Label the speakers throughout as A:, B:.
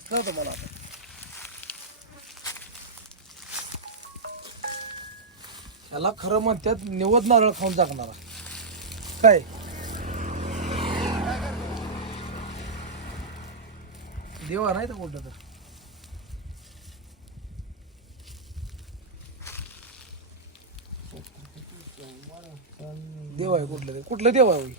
A: कळतं मला आता. त्याला खरं म्हणतात निवद नारळ खाऊन जगणारा. काय? देवा नाही तर कुठलं तर. देव आहे कुठलं ते कुठलं देव आहे?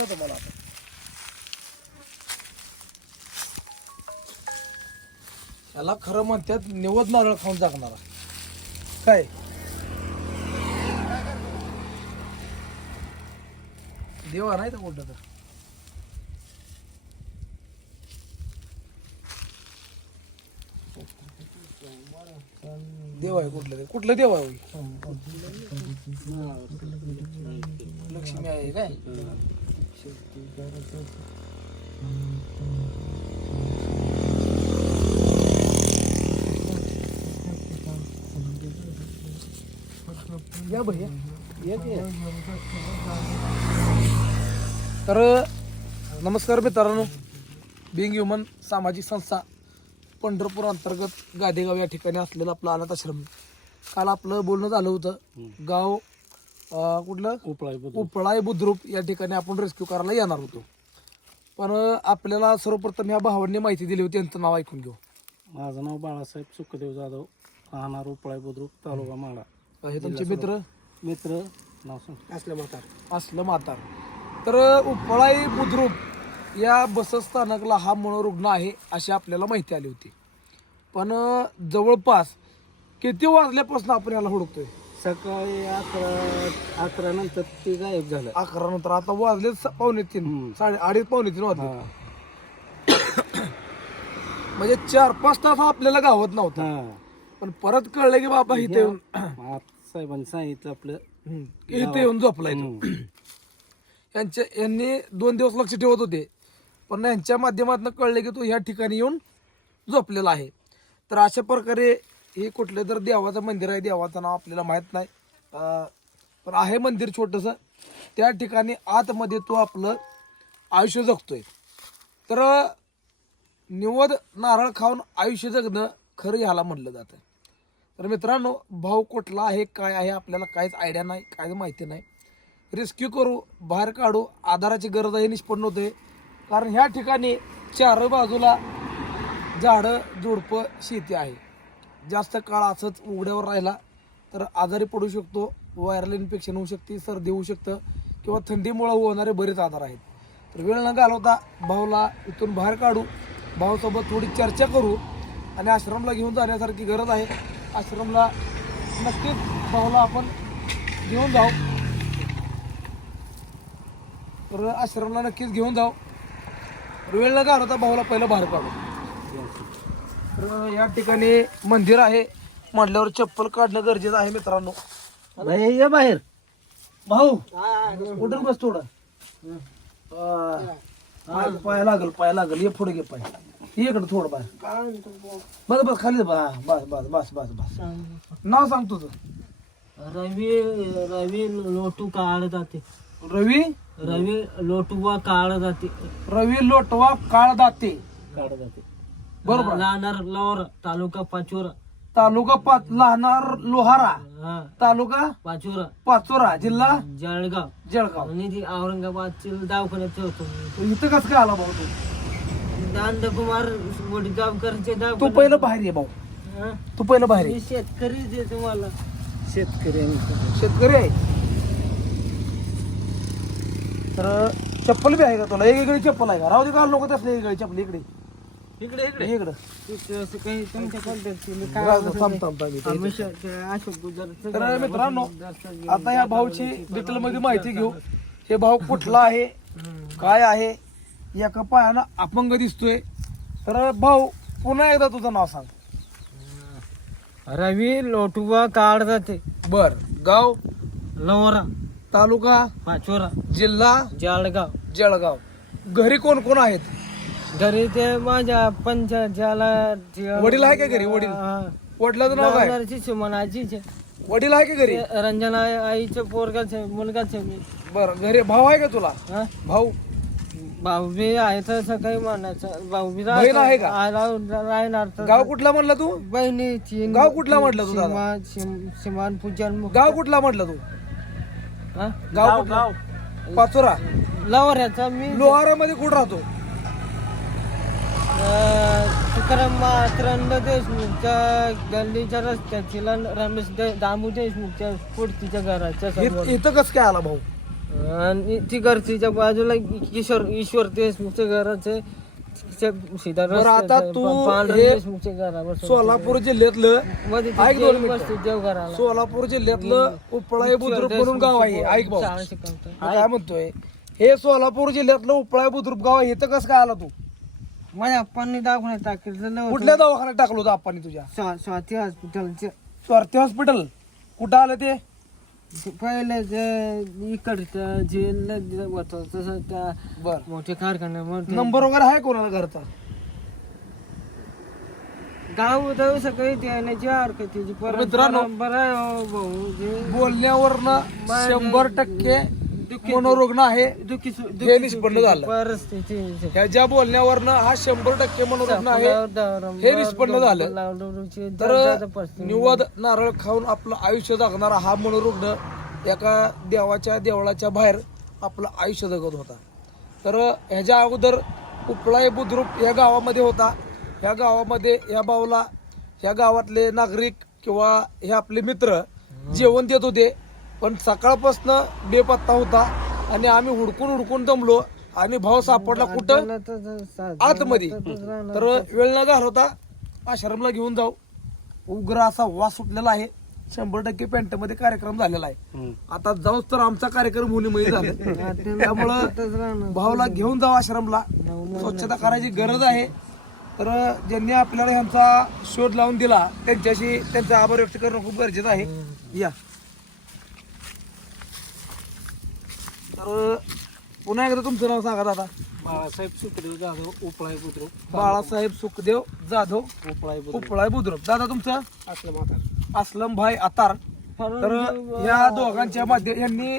A: कळतं मला आता याला खरं म्हणतात निवद नारळ खाऊन जगणारा. काय? देवा नाही तर कुठलं तर. देव आहे कुठलं ते कुठलं देव आहे लक्ष्मी आहे काय? या भैया या. तर नमस्कार मित्रांनो. बिंग ह्युमन सामाजिक संस्था पंढरपूर अंतर्गत गादेगाव या ठिकाणी असलेलं आपलं अनाथ आश्रम. काल आपलं बोलणं झालं होतं गाव अं, कुठलं? उपळाय बुद्रुक. या ठिकाणी आपण रेस्क्यू करायला येणार होतो. पण अं, आपल्याला सर्वप्रथम ह्या भावांनी माहिती दिली होती. त्यांचं नाव ऐकून घेऊ.
B: माझं नाव बाळासाहेब सुखदेव जाधव. राहणार उपळाय बुद्रुक तालुका माडा
A: हे तुमचे मित्र?
B: मित्र नाव सांग.
A: असलं म्हातार. असलं म्हातार. तर उपळाई बुद्रुक या बसस्थानकला हा मनोरुग्ण आहे अशी आपल्याला माहिती आली होती. पण अं, जवळपास किती वाजल्यापासून आपण याला हुडकतोय?
B: सकाळी अकरा अकरा नंतर ते गायब झालं.
A: अकरा नंतर आता वाजले स- पावणे तीन. साडे अडीच पावणे तीन वाजले.
B: हा.
A: म्हणजे चार पाच तास आपल्याला गावत नव्हता.
B: हा.
A: पण परत कळलं की बाबा इथे येऊन
B: साहेबांनी सांगितलं आपलं.
A: हम्म, इथे येऊन झोपलाय तो.
B: हम्म.
A: यांच्या यांनी दोन दिवस लक्ष ठेवत होते. पण यांच्या माध्यमातून कळले की तो ह्या ठिकाणी येऊन झोपलेला आहे. तर अशा प्रकारे हे कुठलं तर देवाचं मंदिर आहे देवाचं नाव आपल्याला माहीत नाही. पण आहे मंदिर छोटंसं. त्या ठिकाणी आतमध्ये तो आपलं आयुष्य जगतोय. तर निवद नारळ खाऊन आयुष्य जगणं खरं ह्याला म्हणलं जातं. तर मित्रांनो भाव कुठला आहे काय आहे आपल्याला काहीच आयडिया नाही काय माहिती नाही. रेस्क्यू करू बाहेर काढू आधाराची गरज आहे निष्पन्न होते. कारण ह्या ठिकाणी चार बाजूला झाडं झुडपं शेती आहे. जास्त काळ असंच उघड्यावर राहिला तर आजारी पडू शकतो व्हायरल इन्फेक्शन होऊ शकते सर्दी होऊ शकतं किंवा थंडीमुळं होणारे बरेच आजार आहेत. तर वेळ न घालवता भाऊला इथून बाहेर काढू भाऊसोबत थोडी चर्चा करू आणि आश्रमला घेऊन जाण्यासारखी गरज आहे. आश्रमला नक्कीच भाऊला आपण घेऊन जाऊ. तर आश्रमला नक्कीच घेऊन जाऊ. वेळ न घालवता भाऊला पहिलं बाहेर काढू. तर या ठिकाणी मंदिर आहे. म्हटल्यावर चप्पल काढणं गरजेचं आहे मित्रांनो.
B: भाई ये बाहेर.
A: भाऊ उठून बस थोडं. पाय पाय लागल पाय लागल. ये पुढे घे पाय. ये इकडे थोडं बाहेर. बस बस खाली बस हा, बस बस बस बस बस. नाव सांग तुझं.
B: रवी रवी लोटू काढ जाते.
A: रवी?
B: रवी लोटुवा काढ जाते.
A: रवी लोटवा काळ दाते
B: काढ जाते.
A: बरोबर.
B: लहानार लवर तालुका पाचोरा.
A: तालुका पाच लहानार लोहारा.
B: हा.
A: तालुका
B: पाचोरा.
A: पाचोरा जिल्हा
B: जळगाव.
A: जळगाव.
B: आणि ती औरंगाबादची दवाखान्यात ठेवतो
A: तू इथं कसं काय आला भाऊ तू?
B: दांडकुमार वडगावकरचे
A: तू
B: दवाखान्यात
A: पहिलं बाहेर ये भाऊ.
B: हा?
A: तू पहिलं बाहेर ये.
B: मी शेतकरी दे तुम्हाला. शेतकरी
A: शेतकरी आहे. तर चप्पल बी आहे का तुला? वेगळी चप्पल आहे का? राहू दे का? नको तसली वेगळी चप्पल इकडे.
B: इकडे इकडे.
A: हे इकडं
B: असं काही तुमच्या पद्धती मी काय
A: राहू दे, थांब थांब थांब इथे.
B: हमेशा ते अशोक गुजर
A: तर मित्रांनो आता या भाऊची डिटेल मध्ये माहिती घेऊ. हे भाऊ कुठला आहे? काय आहे? एका पायानं अपंग दिसतोय. तर भाऊ पुन्हा एकदा तुझं नाव सांग.
B: रवी लोटुवा काढ जाते.
A: बर गाव?
B: लवरा
A: तालुका?
B: पाचोरा.
A: जिल्हा?
B: जाळगाव.
A: जळगाव. घरी कोण कोण आहेत?
B: घरी ते माझ्या पंचायतला
A: वडील आहे का घरी? वडील. वडिलाचं नाव काय?
B: सुमनाजीचे
A: वडील आहे का घरी?
B: रंजना आईचं पोरगाचे मुलगाचे मी.
A: बर घरी भाऊ आहे का तुला?
B: हा?
A: भाऊ?
B: भाऊ बी आहे तर सकाळी म्हणायचं. भाऊ बी
A: बहीण आहे का?
B: राहणार तर.
A: गाव कुठला म्हटलं तू?
B: बहिणीची
A: गाव कुठला म्हटलं तू दादा?
B: सीमा- सीम- सीमान पूजन
A: गाव कुठला म्हटलं तू?
B: हा?
A: गाव कुठला? पाचोरा.
B: लवाऱ्याचा मी
A: लोहारामध्ये कुठं राहतो?
B: तुकाराम मात्रंड देशमुखच्या गल्लीच्या रस्त्याची रमेश दे- दामू देशमुखच्या पुढतीच्या घराच्या समोर
A: इ- इथं कसं काय आला भाऊ?
B: आणि ती घरचीच्या बाजूला किशोर ईश्वर देशमुखच्या घराचे सीधा
A: बरं, आता
B: रस्त्याचं
A: तू
B: पा-
A: हे
B: देशमुखच्या घरावर
A: सोलापूर जिल्ह्यातलं
B: मध्ये
A: ऐक
B: ती
A: दोन
B: जेल
A: मिनिटं.
B: बसते देवघराला.
A: सोलापूर जिल्ह्यातलं उपळा हे बुद्रुक म्हणून गाव आहे. ऐक भाऊ. मी काय म्हणतोय? हे सोलापूर जिल्ह्यातलं उपळा बुद्रुक गाव आहे. इथं कसं काय आला तू?
B: माझ्या पप्पांनी दाखवण्यात टाकलेलं
A: कुठल्या दवाखान्यात टाकलं होतं आपण तुझ्या?
B: स्वा- स्वाती हॉस्पिटलचे
A: स्वार्थी हॉस्पिटल? कुठं आलं ते?
B: पहिले जे इकडचं जेल होतं तसं त्या
A: बर.
B: मोठे कारखान्यामध्ये
A: नंबर वगैरे आहे कोणाला घरचा?
B: गाव होतं सगळी देण्याची हरकतीची
A: मित्रांनो,
B: बरं आहे हो भाऊ जे
A: बोलण्यावरनं शंभर टक्के मनोरुग्ण आहे
B: दुखी
A: हे निष्पन्न झालं.
B: परिस्थिती
A: बोलण्यावरनं हा शंभर टक्के मनोरुग्ण आहे हे निष्पन्न झालं. तर निवद नारळ खाऊन आपलं आयुष्य जगणारा हा मनोरुग्ण एका देवाच्या देवळाच्या बाहेर आपलं आयुष्य जगत होता. तर ह्याच्या अगोदर उपळाई बुद्रुक या गावामध्ये होता. ह्या गावामध्ये या भाऊला ह्या गावातले नागरिक किंवा हे आपले मित्र जेवण देत होते. पण सकाळपासनं बेपत्ता होता आणि आम्ही हुडकून हुडकून दमलो आणि भाऊ सापडला कुठं? आतमध्ये. तर वेळ न घालवता आश्रमला घेऊन जाऊ. उग्र असा वास सुटलेला आहे. शंभर टक्के पॅन्टमध्ये कार्यक्रम झालेला आहे. आता जाऊच तर आमचा कार्यक्रम होणे झाला. त्यामुळं भाऊला घेऊन जाऊ आश्रमला. स्वच्छता करायची गरज आहे. तर ज्यांनी आपल्याला ह्यांचा शोध लावून दिला त्यांच्याशी त्यांचा आभार व्यक्त करणं खूप गरजेचं आहे. या. तर पुन्हा एकदा तुमचं नाव सांगा दादा.
B: बाळासाहेब सुखदेव जाधव उपळाई बुद्रुक.
A: बाळासाहेब सुखदेव जाधव
B: उपळाई
A: उपळाय बुद्रुक. दादा तुमचं?
B: असलं माता
A: असलम भाई आतार. तर या दोघांच्या माध्यम यांनी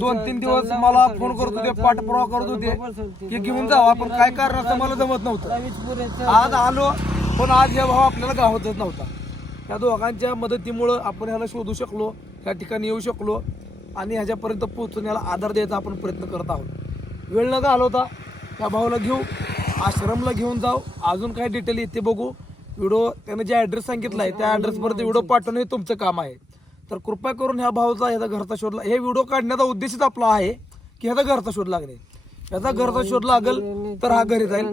A: दोन तीन दिवस मला फोन करत होते पाठपुरावा करत होते. की घेऊन जावं आपण काय कारण मला जमत नव्हतं. आज आलो पण आज या भाव आपल्याला गावातच नव्हता. या दोघांच्या मदतीमुळं आपण ह्याला शोधू शकलो या ठिकाणी येऊ शकलो. आणि ह्याच्यापर्यंत पोहोचून आधार द्यायचा आपण प्रयत्न करत आहोत. वेळ न घालवता त्या भावाला घेऊ आश्रमला घेऊन जाऊ. अजून काय डिटेल येते बघू. व्हिडिओ त्यानं जे ॲड्रेस सांगितला आहे त्या ॲड्रेसपर्यंत व्हिडिओ पाठवणं हे तुमचं काम आहे. तर कृपया करून ह्या भाऊचा ह्याचा घरचा शोध हे व्हिडिओ काढण्याचा उद्देशच आपला आहे की ह्याचा घरचा शोध लागणे. ह्याचा घरचा शोध लागल तर हा घरी जाईल.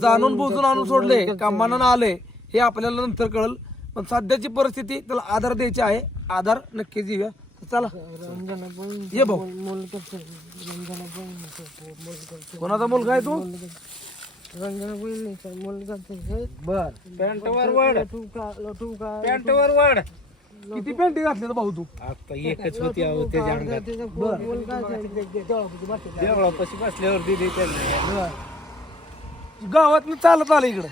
A: जाणून बुजून आणून सोडले कामानं आले हे आपल्याला नंतर कळल. पण सध्याची परिस्थिती त्याला आधार द्यायची आहे. आधार नक्कीच देऊया चला. ये भाऊ. कोणाचा मुलगा आहे तू? बर.
B: वड.
A: किती पेंटी घातली भाऊ तू?
B: आता एकच होती अहो त्याच्या अंगात. देवळापाशी बसल्यावर दिली त्यांना.
A: गावात मी चालत आलं इकडं.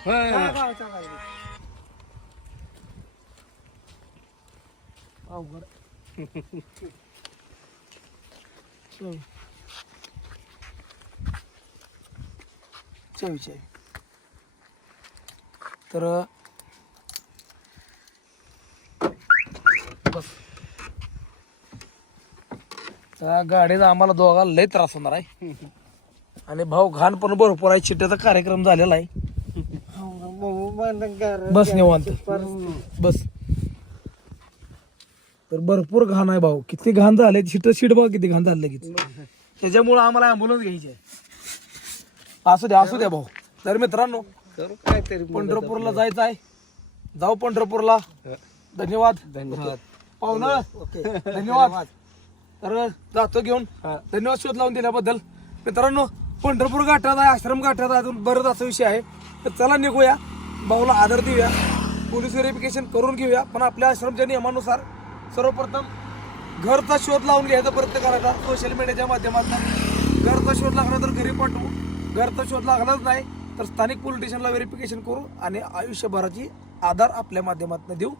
B: हा.
A: विषय तर बस त्या गाडीत आम्हाला दोघाला लय त्रास होणार आहे आणि भाऊ घाण पण भरपूर आहे चिट्ट्याचा कार्यक्रम झालेला आहे बस निवांत बस तर भरपूर घाण आहे भाऊ. किती घाण झाले शिट शीट बघा किती घाण झालं लगेच. त्याच्यामुळे आम्हाला अँब्युलन्स घ्यायची आहे. असू द्या असू द्या भाऊ. तर मित्रांनो
B: करू काहीतरी
A: पंढरपूरला जायचं आहे. जाऊ पंढरपूरला. धन्यवाद.
B: धन्यवाद.
A: पाहुणं. धन्यवाद. तर जातो घेऊन. धन्यवाद शोध लावून दिल्याबद्दल. मित्रांनो पंढरपूर गाठात आहे आश्रम गाठात आहे अजून बरंच असा विषय आहे. तर चला निघूया. भाऊला आदर देऊया. पोलीस व्हेरिफिकेशन करून घेऊया. पण आपल्या आश्रमच्या नियमानुसार सर्वप्रथम घरचा शोध लावून घ्यायचा प्रयत्न करायचा सोशल मीडियाच्या माध्यमातून. घरचा शोध लागला तर घरी पाठवू. घरचा शोध लागलाच नाही तर स्थानिक पोलीस स्टेशनला व्हेरिफिकेशन करू आणि आयुष्यभराची आधार आपल्या माध्यमातून देऊ.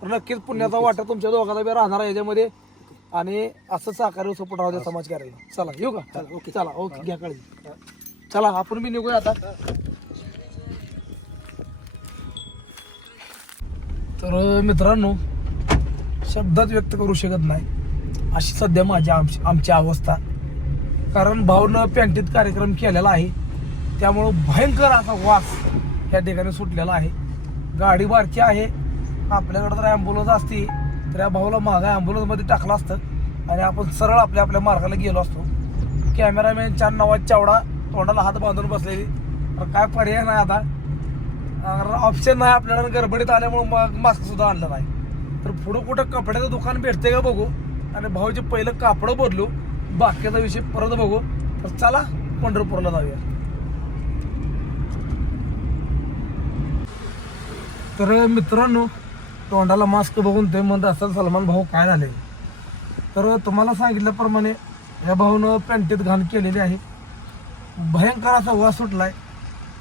A: तर नक्कीच पुण्याचा वाटा तुमच्या दोघांना बी राहणार आहे याच्यामध्ये. आणि असं सहकार्य सपोर्ट राहू द्या समाज कार्याला चला येऊ का? ओके. चला ओके घ्या काळजी. चला आपण बी निघूया आता. तर मित्रांनो शब्दात व्यक्त करू शकत नाही. अशी सध्या माझी आमची आमची अवस्था. कारण भावनं पॅन्टीत कार्यक्रम केलेला आहे. त्यामुळं भयंकर असा वास या ठिकाणी सुटलेला आहे. गाडी बारकी आहे. आपल्याकडे जर ॲम्ब्युलन्स असती. तर या भाऊला मागा ॲम्ब्युलन्समध्ये टाकलं असतं. आणि आपण सरळ आपल्या आपल्या मार्गाला गेलो असतो. कॅमेरामॅन चार नवाज चावडा तोंडाला हात बांधून बसलेली. तर काय पर्याय नाही आता. ऑप्शन नाही आपल्याला. गडबडीत आल्यामुळं मग मास्कसुद्धा आणलं नाही. तर पुढं कुठं कपड्याचं दुकान भेटते का बघू? आणि भाऊचे पहिलं कापडं बदलू बाकीचा विषय परत बघू. तर चला पंढरपूरला जाऊया. तर मित्रांनो तोंडाला मास्क बघून ते म्हणत असेल सलमान भाऊ काय झाले? तर तुम्हाला सांगितल्याप्रमाणे या भाऊनं पॅन्टीत घाण केलेली आहे. भयंकर असा वास सुटलाय.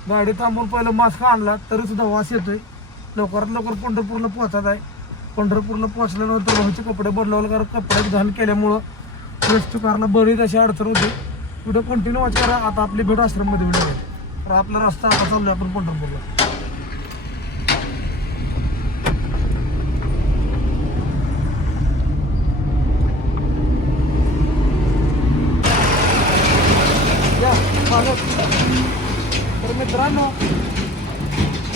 A: गाडी थांबून पहिलं मास्क आणला तरीसुद्धा वास येतोय. लवकरात लवकर पंढरपूरला पोहोचत आहे. पंढरपूरला पोहोचल्यानंतर भाऊचे कपडे बदलवले कारण कपड्यात घाण केल्यामुळं रेस्क्यू कारला बरीच अशी अडचण होती. व्हिडिओ कंटिन्यू वाच करा. आता आपली भेट आश्रममध्ये व्हिडिओ आहे. तर आपला रस्ता आता चाललो आपण पंढरपूरला. या, तर मित्रांनो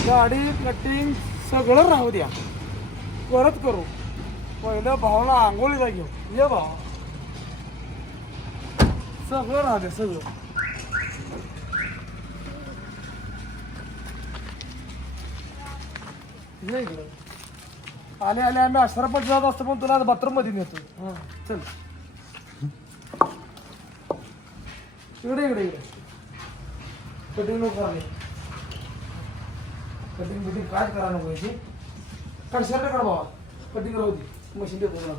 A: गाडी कटिंग सगळं राहू द्या. परत करू. पहिलं भावाला आंघोळीला घेऊ ये भाव. सगळं राहते सगळं. ये इकडं. आले आले आम्ही अक्षरापट जात असतो पण तुला बाथरूममध्ये नेतो हा चल. इकडे इकडे इकडे. कटिंग नको आले कटिंग बिटिंग काय करा नको याची? काढ शर्ट काढ बाबा. कटिंग राहू दे. मशीन देतो तुला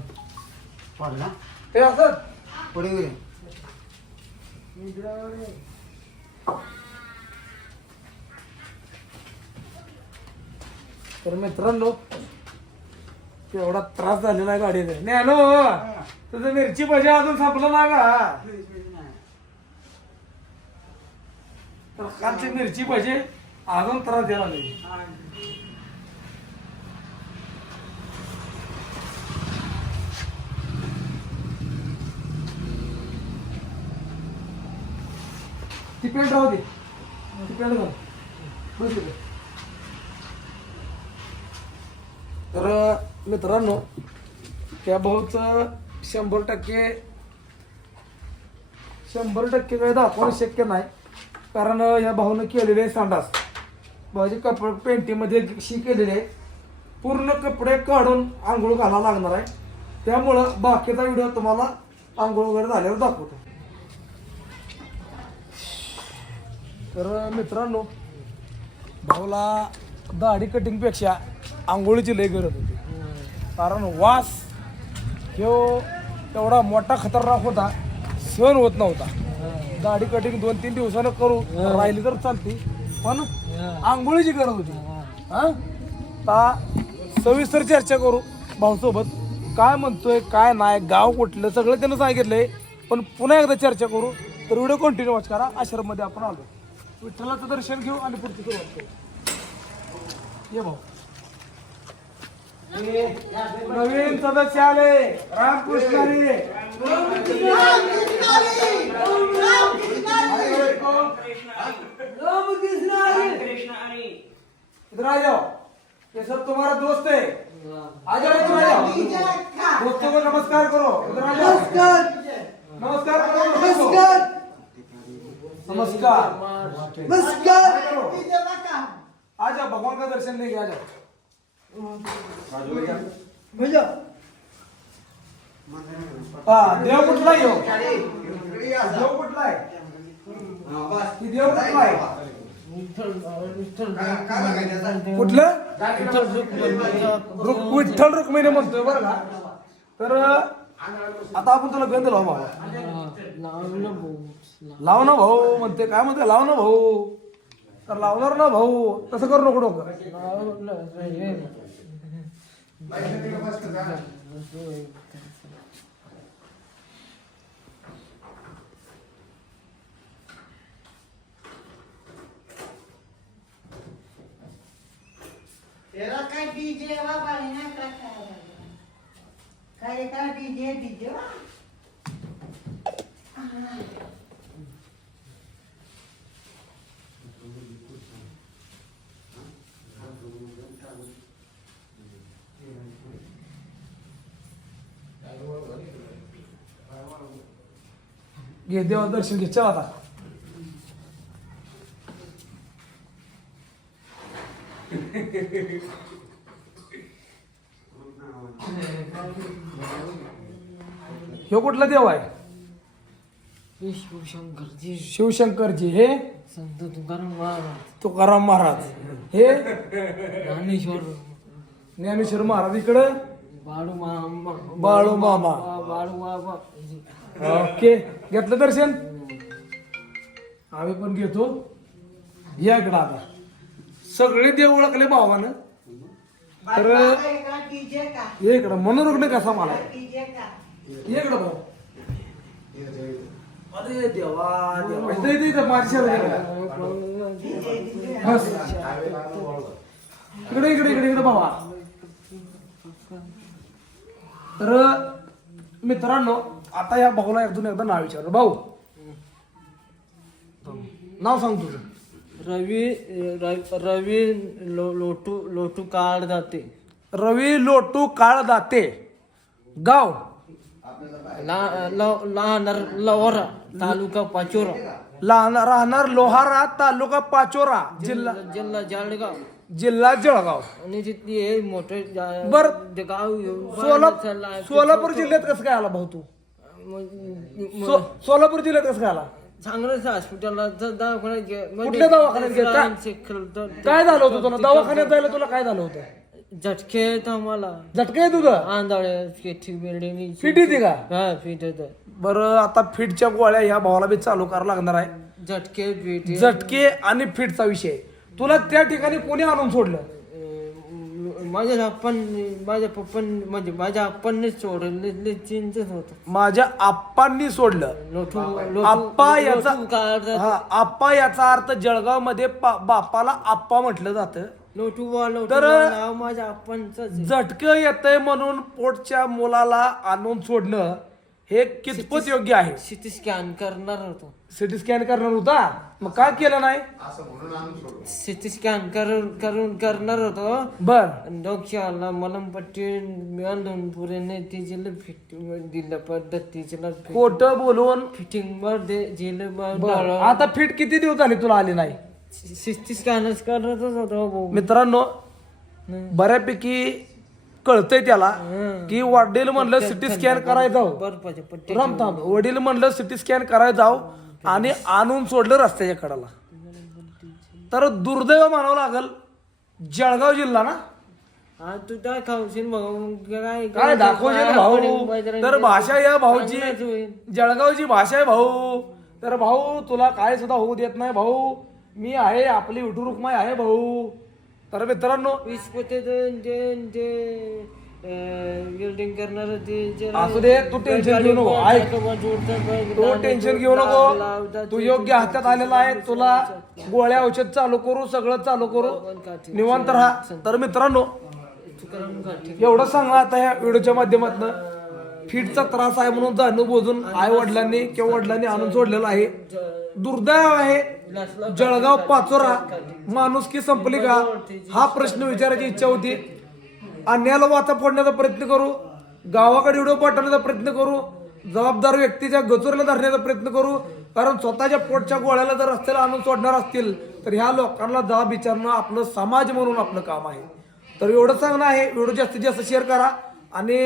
C: पडला
A: ते असत
C: पुढे गेले.
A: तर मित्रांनो एवढा त्रास झालेला आहे गाडीने. नॅनो तुझं मिरची भजी अजून संपलं ना का? तर कालची मिरची भजी अजून त्रास द्यायला लागली. ती पेंट राहू दे. ती पेंट घाल. बस तर मित्रांनो त्या भाऊचं शंभर टक्के शंभर टक्के काय दाखवणं शक्य नाही. कारण या भाऊनं केलेले आहे संडास. भाऊचे कपडे पेंटिंगमध्ये शी केलेले. आहे पूर्ण कपडे काढून आंघोळ घालायला लागणार आहे. त्यामुळं बाकीचा व्हिडिओ तुम्हाला आंघोळ वगैरे झाल्यावर दाखवतो. तर मित्रांनो भाऊला दाढी कटिंगपेक्षा आंघोळीची लय गरज होती. कारण वास ह्यो एवढा मोठा खतरनाक होता सहन होत नव्हता. दाढी कटिंग दोन तीन दिवसानं करू राहिली तर चालती पण आंघोळीची गरज होती. हा? ता सविस्तर चर्चा करू भाऊसोबत. काय म्हणतोय काय नाही गाव कुठलं सगळं त्यानं सांगितलंय. पण पुन्हा एकदा चर्चा करू तर व्हिडिओ कंटिन्यू वॉच करा आश्रममध्ये आपण आलो. विठ्ठलाचं दर्शन घेऊ आणि पुढची सुरुवात करू ये भाऊ. नवीन सदस्य आले. रामकृष्ण हरी. इधर आ जाओ. ये सब तुम्हारा दोस्त है आ जाओ इधर आ जाओ. दोस्तों को नमस्कार करो. इधर आ जाओ. नमस्कार करो. नमस्कार. नमस्कार. नमस्कार. करो आ जाओ भगवान का दर्शन लेके आ जाओ। हा देव कुठला आहे ह्यो? देव कुठला आहे ही देव कुठला? आहे कुठलं रुक- विठ्ठल रुक्मिणी म्हणतोय बरं का? तर आता आपण तुला गंध लावू भावा
B: भाऊ
A: लाव ना भाऊ म्हणते काय म्हणते लाव ना भाऊ. तर लावणार ना भाऊ. तसं करू नको डोकं.
D: तेरा काय डीजे बाबा आहे काय? काय काय काय डीजे डीजे वा
A: घे देवा दर्शन घे चल आता ह्यो कुठला देव आहे?
B: विष्णुशंकरजी.
A: शिवशंकरजी हे?
B: संत तुकाराम महाराज.
A: तुकाराम महाराज. हे?
B: ज्ञानेश्वर.
A: ज्ञानेश्वर महाराज इकडं?
B: बाळू मामा.
A: बाळू मामा.
B: बाळू बाबा
A: ओके. घेतलं दर्शन? आम्ही पण घेतो. या इकडं आता. सगळे देव ओळखले भावानं. तर
D: का? का?
A: ये इकडं मनोरुग्ण कसा मला?
D: डीजे का?
A: ये इकडं भाऊ अरे देवा देवा. इथं इथं इथं माझ्या शेजारी इकडं. बस. इकडे इकडे इकडे इकडे भावा तर मित्रांनो आता या भाऊला अजून एकदा नाव विचारलं. भाऊ. नाव सांग तुझं.
B: रवी र- रवी लो- लोटू लोटू काळ जाते
A: रवी लोटू काळ दाते. गाव.
B: ला- ल- लहानर लवरा तालुका पाचोरा.
A: राहणार लोहारा तालुका पाचोरा जिल्हा
B: जिल्हा जळगाव.
A: जिल्हा जळगाव.
B: आणि तिथली हे मोठे जा-
A: बर.
B: ते गाव
A: सोलापूर सोलापूर जिल्ह्यात कसं काय आला भाऊ तू? सो- सोलापूर जिल्ह्यात कसं काय आला?
B: चांगलंच हॉस्पिटलला दवाखान्यात गे- म्हणजे
A: कुठल्या दवाखान्यात. काय झालं होतं तुला? दवाखान्यात जायला तुला काय झालं होतं?
B: झटके येत आम्हाला.
A: झटका आहे तुझं?
B: आंधळे बिल्डिंग
A: फिट येते का?
B: हा फिट येत.
A: बरं आता फिटच्या गोळ्या ह्या भावाला बी चालू करावं लागणार आहे.
B: झटके फिट
A: झटके आणि फिटचा विषय. तुला त्या ठिकाणी कोणी आणून सोडलं?
B: अं, माझ्या आपण माझ्या पप्पन म्हणजे माझ्या आपणनेच सोडलं चिंतच होत.
A: माझ्या आप्पांनी सोडलं.
B: लोटू
A: आप्पा याचा हा आप्पा याचा अर्थ जळगावमध्ये बापाला आप्पा म्हटलं जातं.
B: लोटू
A: तर-
B: नाव माझ्या आपणच
A: झटकं येतंय म्हणून पोटच्या मुलाला आणून सोडणं हे कितपत योग्य आहे?
B: सिटी स्कॅन करणार होतो.
A: सिटी स्कॅन करणार होता? मग काय केलं नाही?
B: सिटी स्कॅन करून करून करणार होतो.
A: बर.
B: डोक्याला मलमपट्टी बांधून पुरेने तिचे फिट दिल्या पद्धतीचे
A: खोट बोलून.
B: फिटिंग वर दे जिले
A: बर. आता फिट किती दिवस झाले तुला आली नाही?
B: सिटी स्कॅनच करतच होतो भाऊ.
A: मित्रांनो बऱ्यापैकी कळतंय त्याला की वडील म्हणलं सिटी स्कॅन राम थांब वडील म्हणलं सिटी स्कॅन करायला जाऊ आणि आणून सोडलं रस्त्याच्या कडाला. तर दुर्दैव म्हणावं लागल जळगाव जिल्हा ना?
B: हा तू काय खाऊशील काय
A: दाखवशील भाऊ? तर भाषा या भाऊची जळगावची भाषा आहे भाऊ. तर भाऊ तुला काय सुद्धा होऊ देत नाही भाऊ. मी आहे आपली विठू रुक्माई आहे भाऊ. तर मित्रांनो
B: बिल्डिंग करणार ते जे
A: असू दे, तू tension घेऊ नको. ऐक. तो टेन्शन घेऊ नको. तू योग्य हातात आलेला आहे तुला गोळ्या औषध चालू करू सगळं चालू करू. निवांत राहा. तर मित्रांनो एवढं सांगा आता ह्या व्हिडिओच्या माध्यमातून. फिटचा त्रास आहे म्हणून जाणून बोजून आई वडिलांनी किंवा वडिलांनी आणून सोडलेला आहे. दुर्दैव आहे. जळगाव पाचोरा माणुसकी संपली का? हा प्रश्न विचारायची इच्छा होती. अन्याला वाचा फोडण्याचा प्रयत्न करू गावाकडे व्हिडिओ पाठवण्याचा प्रयत्न करू जबाबदार व्यक्तीच्या गचोरीला धरण्याचा प्रयत्न करू कारण स्वतःच्या पोटच्या गोळ्याला जर रस्त्याला आणून सोडणार असतील तर ह्या लोकांना जबाब विचारणं आपलं समाज म्हणून आपलं काम आहे. तर एवढं सांगणं आहे व्हिडिओ जास्तीत जास्त शेअर करा आणि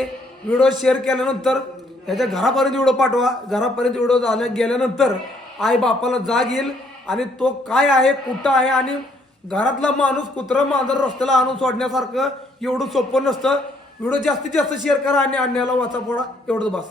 A: व्हिडिओ शेअर केल्यानंतर ह्याच्या घरापर्यंत व्हिडिओ पाठवा. घरापर्यंत व्हिडिओ झाल्या गेल्यानंतर आई बापाला जाग येईल. आणि तो काय आहे कुठं आहे आणि घरातला माणूस कुत्रं मांजर रस्त्याला आणून सोडण्यासारखं एवढं सोपं नसतं. व्हिडिओ जास्तीत जास्त शेअर करा आणि अन्याला वाचा पोळा एवढंच बस.